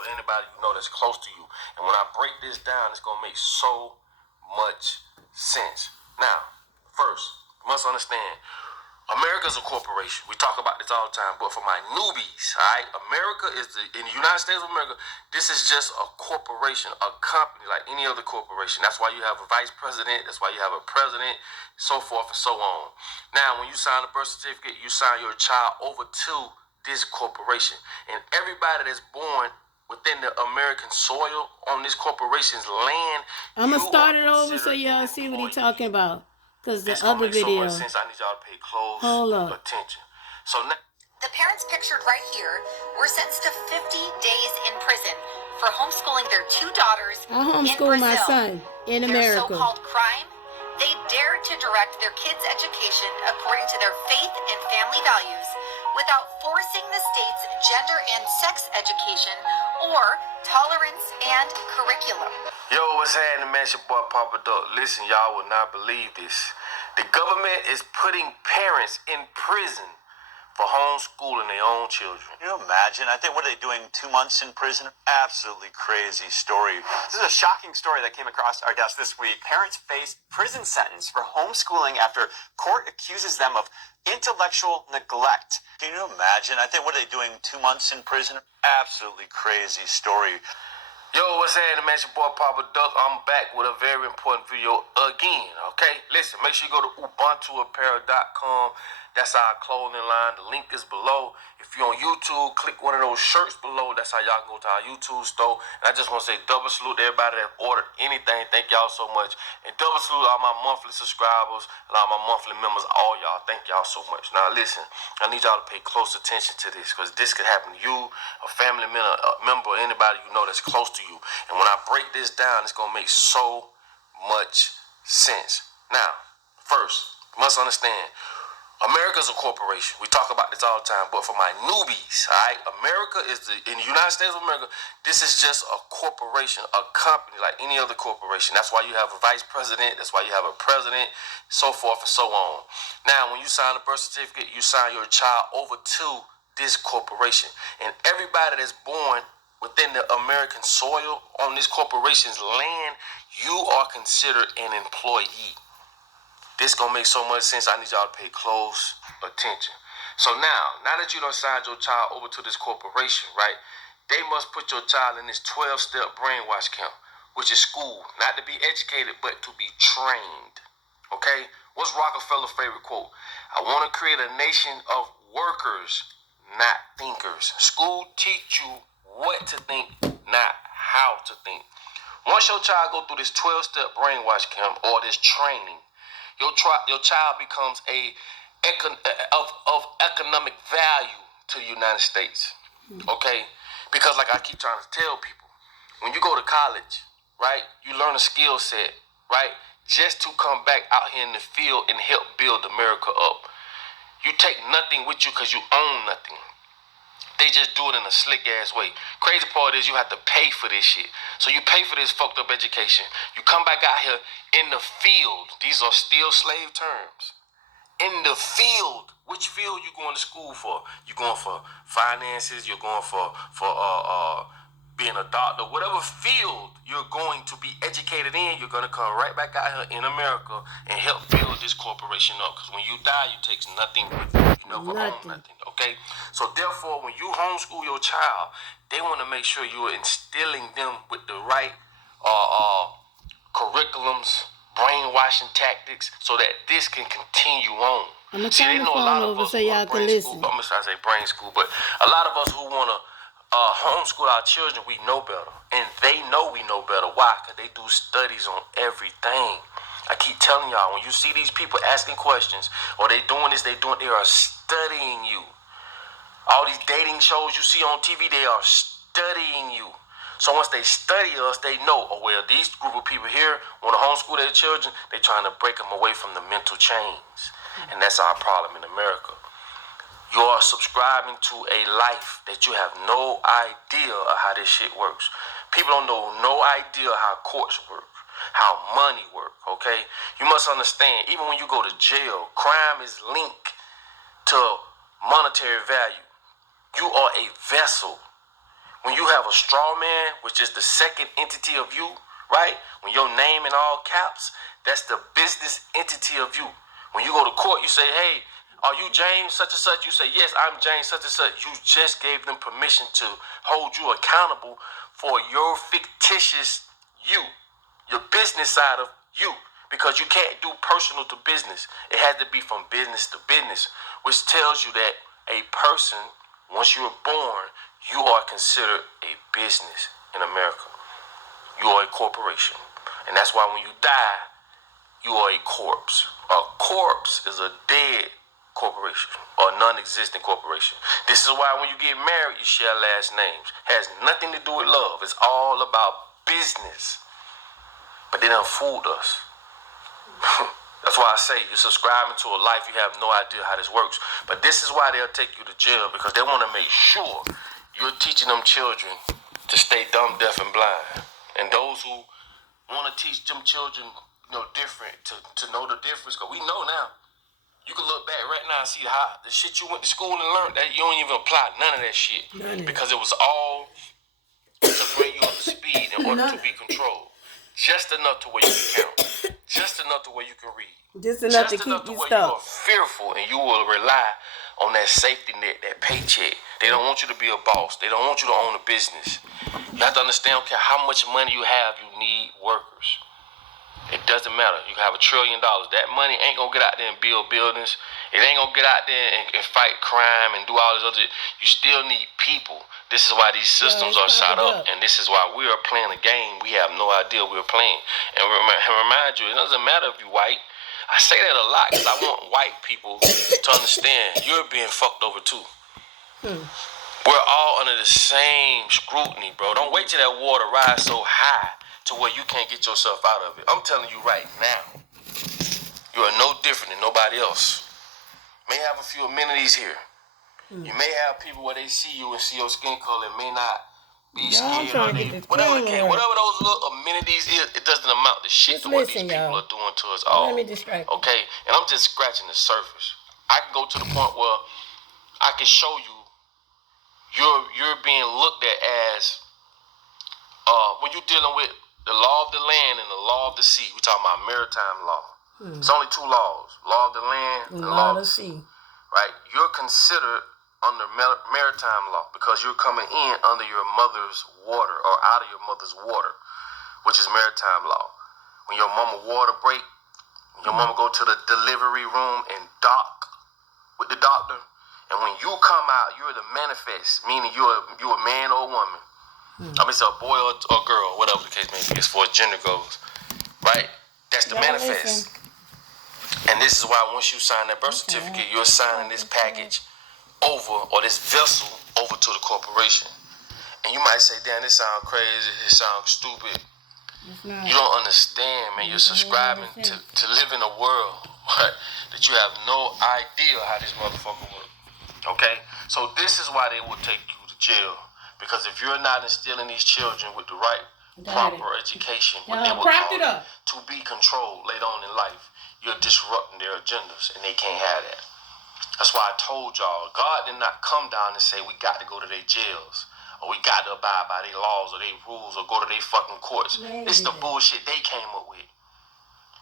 or anybody you know that's close to you. And when I break this down, it's gonna make so much sense. Now, first, you must understand, America's a corporation. We talk about this all the time, but for my newbies, all right, America is in the United States of America, this is just a corporation, a company like any other corporation. That's why you have a vice president, that's why you have a president, so forth and so on. Now, when you sign a birth certificate, you sign your child over to this corporation. And everybody that's born within the American soil on this corporation's land, I'm going to start it over so y'all see what he's talking about. Because the other video. So much sense. I need y'all to pay close attention. So now, the parents pictured right here were sentenced to 50 days in prison for homeschooling their two daughters I homeschool in Brazil. My son in America. Their so-called crime, they dared to direct their kids' education according to their faith and family values without forcing the state's gender and sex education or tolerance and curriculum. Yo, what's happening, man? It's your boy Papa Duck. Listen, y'all will not believe this. The government is putting parents in prison for homeschooling their own children. Can you imagine? I think, what are they doing, 2 months in prison? Absolutely crazy story. This is a shocking story that came across our desk this week. Parents face prison sentence for homeschooling after court accuses them of intellectual neglect. Can you imagine? I think, what are they doing, 2 months in prison? Absolutely crazy story. Yo, what's happening, man? It's your boy Papa Duck. I'm back with a very important video again, okay? Listen, make sure you go to ubuntuapparel.com. That's our clothing line. The link is below. If you're on YouTube, click one of those shirts below. That's how y'all can go to our YouTube store. And I just want to say double salute to everybody that ordered anything. Thank y'all so much. And double salute all my monthly subscribers and all my monthly members, all y'all. Thank y'all so much. Now, listen, I need y'all to pay close attention to this because this could happen to you, a family member, anybody you know that's close to you. And when I break this down, it's going to make so much sense. Now, first, you must understand, America's a corporation. We talk about this all the time, but for my newbies, all right, America is in the United States of America, this is just a corporation, a company like any other corporation. That's why you have a vice president, that's why you have a president, so forth and so on. Now, when you sign a birth certificate, you sign your child over to this corporation. And everybody that's born within the American soil on this corporation's land, you are considered an employee. This gonna make so much sense. I need y'all to pay close attention. So now that you done signed your child over to this corporation, right? They must put your child in this 12-step brainwash camp, which is school, not to be educated, but to be trained. Okay? What's Rockefeller's favorite quote? I want to create a nation of workers, not thinkers. School teach you what to think, not how to think. Once your child go through this 12-step brainwash camp or this training, your child becomes of economic value to the United States, okay? Because like I keep trying to tell people, when you go to college, right, you learn a skill set, right, just to come back out here in the field and help build America up. You take nothing with you because you own nothing. They just do it in a slick ass way. Crazy part is you have to pay for this shit. So you pay for this fucked up education. You come back out here in the field. These are still slave terms. In the field. Which field you going to school for? You going for finances? You're going for being a doctor? Whatever field you're going to be educated in, you're going to come right back out here in America and help build this corporation up. Because when you die, you take nothing with you. You never own nothing. Okay? So therefore, when you homeschool your child, they want to make sure you're instilling them with the right curriculums, brainwashing tactics, so that this can continue on. I'm going to turn the phone over so y'all can listen. I'm going to say brain school, but a lot of us who want to homeschool our children, we know better. And they know we know better. Why? Because they do studies on everything. I keep telling y'all, when you see these people asking questions, or they doing this, they are studying you. All these dating shows you see on TV, they are studying you. So once they study us, they know, oh, well, these group of people here want to homeschool their children. They're trying to break them away from the mental chains. And that's our problem in America. You are subscribing to a life that you have no idea of how this shit works. People don't know no idea how courts work, how money work, okay? You must understand, even when you go to jail, crime is linked to monetary value. You are a vessel. When you have a straw man, which is the second entity of you, right? When your name in all caps, that's the business entity of you. When you go to court, you say, hey, are you James such and such? You say, yes, I'm James such and such. You just gave them permission to hold you accountable for your fictitious you, your business side of you, because you can't do personal to business. It has to be from business to business, which tells you that a person, once you are born, you are considered a business in America. You are a corporation. And that's why when you die, you are a corpse. A corpse is a dead corporation or non-existent corporation. This is why when you get married, you share last names. Has nothing to do with love. It's all about business. But they done fooled us. That's why I say you're subscribing to a life you have no idea how this works. But this is why they'll take you to jail, because they want to make sure you're teaching them children to stay dumb, deaf, and blind. And those who want to teach them children, different, to know the difference, because we know now. You can look back right now and see how the shit you went to school and learned, that you don't even apply none of that shit. Because it was all to bring you up to speed in order to be controlled. Just enough to where you can count. Just enough to where you can read. Just enough to keep you where stuck. you are fearful and you will rely on that safety net, that paycheck. They don't want you to be a boss. They don't want you to own a business. You have to understand, okay, how much money you have, you need workers. It doesn't matter. You can have $1 trillion. That money ain't gonna get out there and build buildings. It ain't gonna get out there and fight crime and do all this other. You still need people. This is why these systems are set up, and this is why we are playing a game we have no idea we're playing. And remind you, it doesn't matter if you're white. I say that a lot because I want white people to understand you're being fucked over too. We're all under the same scrutiny, bro. Don't wait till that water rise so high to where you can't get yourself out of it. I'm telling you right now, you are no different than nobody else. May have a few amenities here. You may have people where they see you and see your skin color and may not be scared or whatever those little amenities is, it doesn't amount to shit to what these people are doing to us all. Let me distract you. Okay? And I'm just scratching the surface. I can go to the point where I can show you you're being looked at as when you're dealing with the law of the land and the law of the sea. We're talking about maritime law. It's only two laws: law of the land and law of the sea. Right? You're considered under maritime law because you're coming in under your mother's water or out of your mother's water, which is maritime law. When your mama water break, your mama go to the delivery room and dock with the doctor, and when you come out, you're the manifest, meaning you're a man or a woman. I mean, it's a boy or a girl, whatever the case may be, as far as gender goes, right? That's the manifest. And this is why once you sign that birth certificate, you're signing this package over, or this vessel over to the corporation. And you might say, damn, this sounds crazy, this sounds stupid. You don't understand, man. You're subscribing to live in a world, right, that you have no idea how this motherfucker works. Okay? So this is why they will take you to jail. Because if you're not instilling these children with the right proper education, what they will call it, to be controlled later on in life, you're disrupting their agendas, and they can't have that. That's why I told y'all, God did not come down and say we got to go to their jails, or we got to abide by their laws or their rules or go to their fucking courts. It's the bullshit they came up with.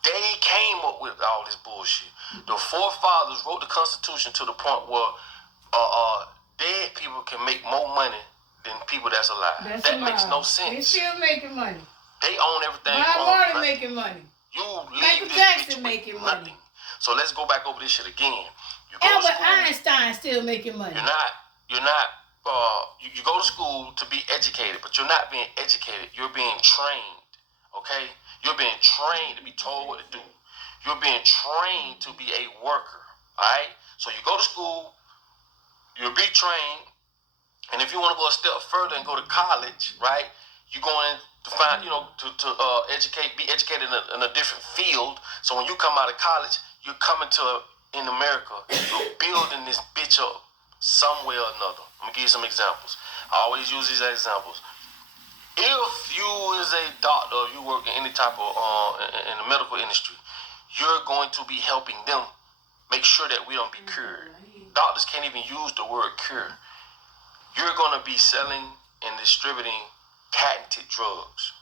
They came up with all this bullshit. The forefathers wrote the Constitution to the point where dead people can make more money than people that's alive. That makes no sense. They still making money. They own everything. Bob Marley making money. You leave Michael this Jackson bitch making with money. nothing. So let's go back over this shit again. You go Albert to school, Einstein still making money. You're not. You go to school to be educated, but you're not being educated. You're being trained. Okay? You're being trained to be told what to do. You're being trained to be a worker. All right? So you go to school. You'll be trained. And if you want to go a step further and go to college, right? You're going to find, be educated in a different field. So when you come out of college, you're coming in America, you're building this bitch up some way or another. Let me give you some examples. I always use these examples. If you is a doctor, or you work in any type of in the medical industry, you're going to be helping them make sure that we don't be cured. Doctors can't even use the word cure. You're going to be selling and distributing patented drugs.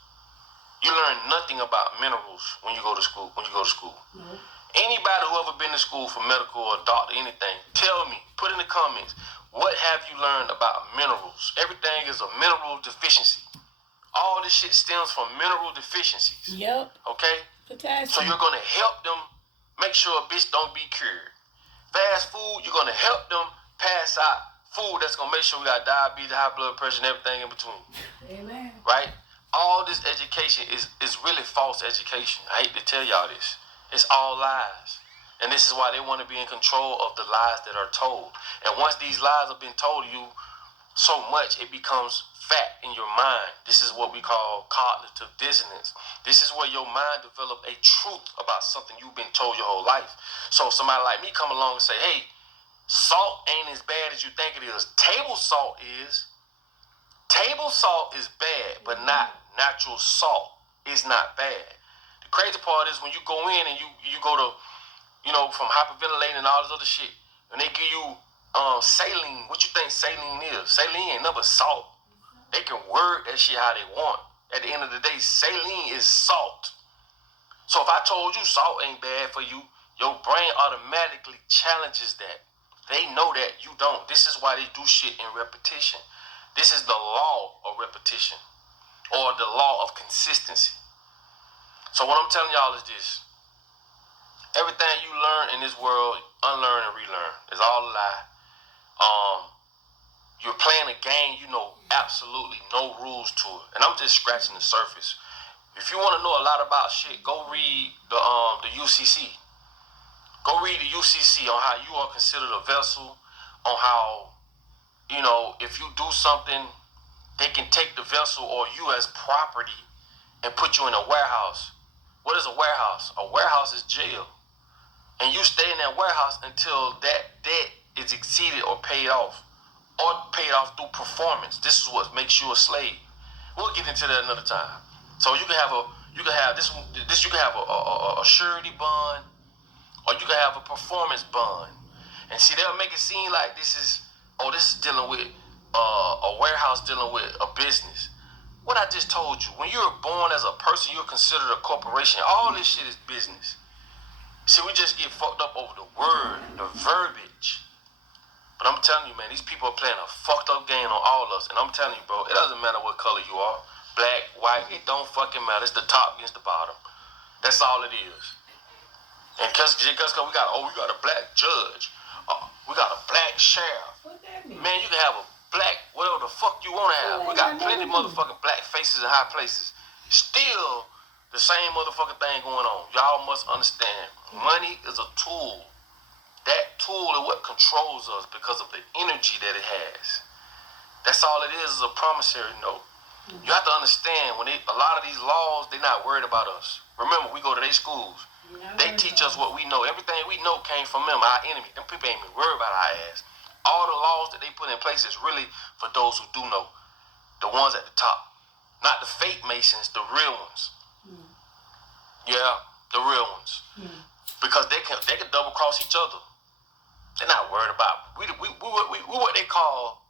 You learn nothing about minerals when you go to school. Mm-hmm. Anybody who ever been to school for medical or doctor, anything, tell me, put in the comments, what have you learned about minerals? Everything is a mineral deficiency. All this shit stems from mineral deficiencies. Yep. Okay? Potassium. So you're going to help them make sure a bitch don't be cured. Fast food, you're going to help them pass out food that's going to make sure we got diabetes, high blood pressure, and everything in between. Amen. Right? All this education is really false education. I hate to tell y'all this. It's all lies. And this is why they want to be in control of the lies that are told. And once these lies have been told to you so much, it becomes fact in your mind. This is what we call cognitive dissonance. This is where your mind develops a truth about something you've been told your whole life. So if somebody like me come along and say, hey, salt ain't as bad as you think it is. Table salt is. Table salt is bad, but not natural salt is not bad. The crazy part is when you go in and you go to, from hyperventilating and all this other shit, and they give you saline. What you think saline is? Saline ain't nothing but salt. They can word that shit how they want. At the end of the day, saline is salt. So if I told you salt ain't bad for you, your brain automatically challenges that. They know that you don't. This is why they do shit in repetition. This is the law of repetition, or the law of consistency. So what I'm telling y'all is this. Everything you learn in this world, unlearn and relearn. It's all a lie. You're playing a game you know absolutely no rules to it. And I'm just scratching the surface. If you want to know a lot about shit, go read the UCC. Go read the UCC on how you are considered a vessel, on how, if you do something, they can take the vessel or you as property and put you in a warehouse. What is a warehouse? A warehouse is jail. And you stay in that warehouse until that debt is exceeded or paid off through performance. This is what makes you a slave. We'll get into that another time. So you can have a surety bond, or you can have a performance bond. And see, they'll make it seem like this is dealing with a warehouse dealing with a business. What I just told you, when you're born as a person, you're considered a corporation. All this shit is business. See, we just get fucked up over the word, the verbiage. But I'm telling you, man, these people are playing a fucked up game on all of us. And I'm telling you, bro, it doesn't matter what color you are. Black, white, it don't fucking matter. It's the top against the bottom. That's all it is. And because we got a black judge. We got a black sheriff. What that mean? Man, you can have a black, whatever the fuck you want to have. We got plenty of motherfucking black faces in high places. Still, the same motherfucking thing going on. Y'all must understand. Money is a tool. That tool is what controls us because of the energy that it has. That's all it is a promissory note. Mm-hmm. You have to understand, a lot of these laws, they're not worried about us. Remember, we go to their schools. They teach us what we know. Everything we know came from them, our enemy. Them people ain't even worried about our ass. All the laws that they put in place is really for those who do know. The ones at the top. Not the fake Masons, the real ones. Mm. Yeah, the real ones. Mm. Because they can double cross each other. They're not worried about we what they call.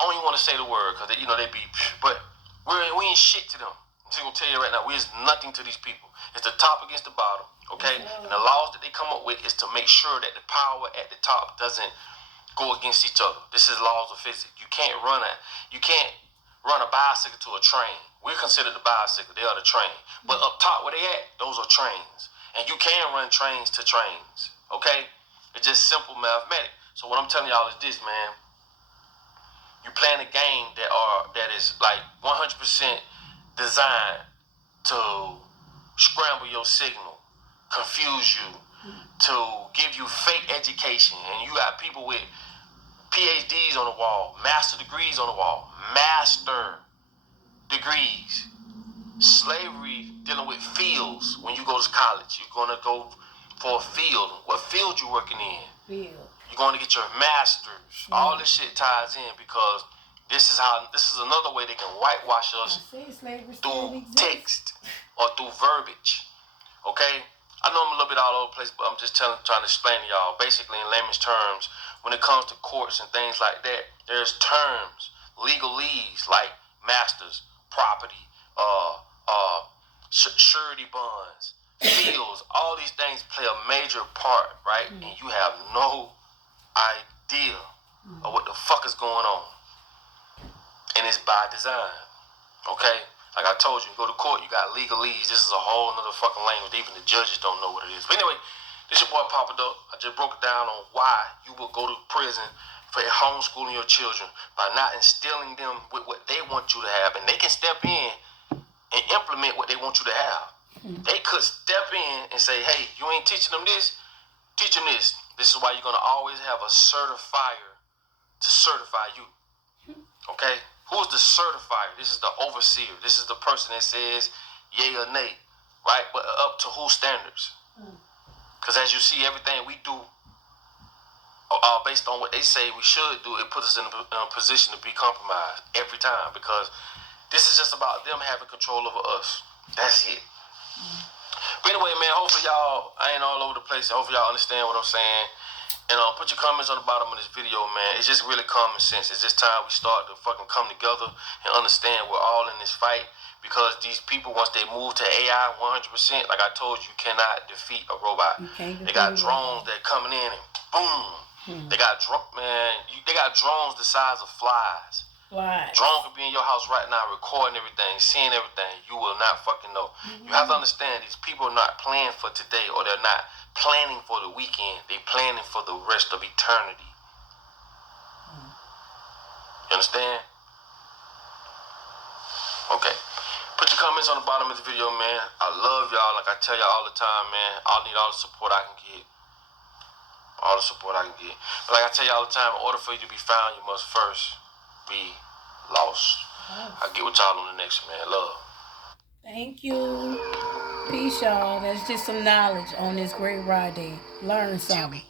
I don't even want to say the word because they be, but we ain't shit to them. I'm just gonna tell you right now, we is nothing to these people. It's the top against the bottom, okay? And the laws that they come up with is to make sure that the power at the top doesn't go against each other. This is laws of physics. You can't run a bicycle to a train. We're considered the bicycle. They are the train. But up top where they at, those are trains. And you can run trains to trains, okay? It's just simple mathematics. So what I'm telling y'all is this, man. You playing a game that is like 100% designed to scramble your signal, confuse you, to give you fake education. And you got people with PhDs on the wall, master degrees on the wall, master degrees. Slavery dealing with fields. When you go to college, you're going to go for a field. What field you working in? Field. You're going to get your master's. All this shit ties in because this is another way they can whitewash us through text or through verbiage. Okay? I know I'm a little bit all over the place, but I'm just trying to explain to y'all. Basically, in layman's terms, when it comes to courts and things like that, there's terms legalese like masters, property, surety bonds, fields. All these things play a major part, right? And you have no idea of what the fuck is going on. And it's by design, okay? Like I told you, you go to court, you got legalese. This is a whole nother fucking language. Even the judges don't know what it is. But anyway, this your boy Papa Duck. I just broke it down on why you will go to prison for homeschooling your children by not instilling them with what they want you to have. And they can step in and implement what they want you to have. They could step in and say, hey, you ain't teaching them this, teach them this. This is why you're going to always have a certifier to certify you. Okay? Who's the certifier? This is the overseer. This is the person that says yay or nay, right? But up to whose standards? Because as you see, everything we do based on what they say we should do, it puts us in a position to be compromised every time, because this is just about them having control over us. That's it. But anyway, man, hopefully y'all, I ain't all over the place. Hopefully y'all understand what I'm saying. And put your comments on the bottom of this video, man. It's just really common sense. It's just time we start to fucking come together and understand we're all in this fight. Because these people, once they move to AI 100%, like I told you, you cannot defeat a robot. They got drones that coming in and boom. They got they got drones the size of flies. Drone could be in your house right now, recording everything, seeing everything. You will not fucking know. You have to understand, these people are not planning for today, or they're not planning for the weekend. They're planning for the rest of eternity. You understand? Okay. Put your comments on the bottom of the video, man. I love y'all. Like I tell y'all all the time, man. I need all the support I can get. All the support I can get. But like I tell you all the time, in order for you to be found, you must first be lost. I'll get with y'all on the next one, man. Love. Thank you. Peace, y'all. That's just some knowledge on this great ride day. Learn something.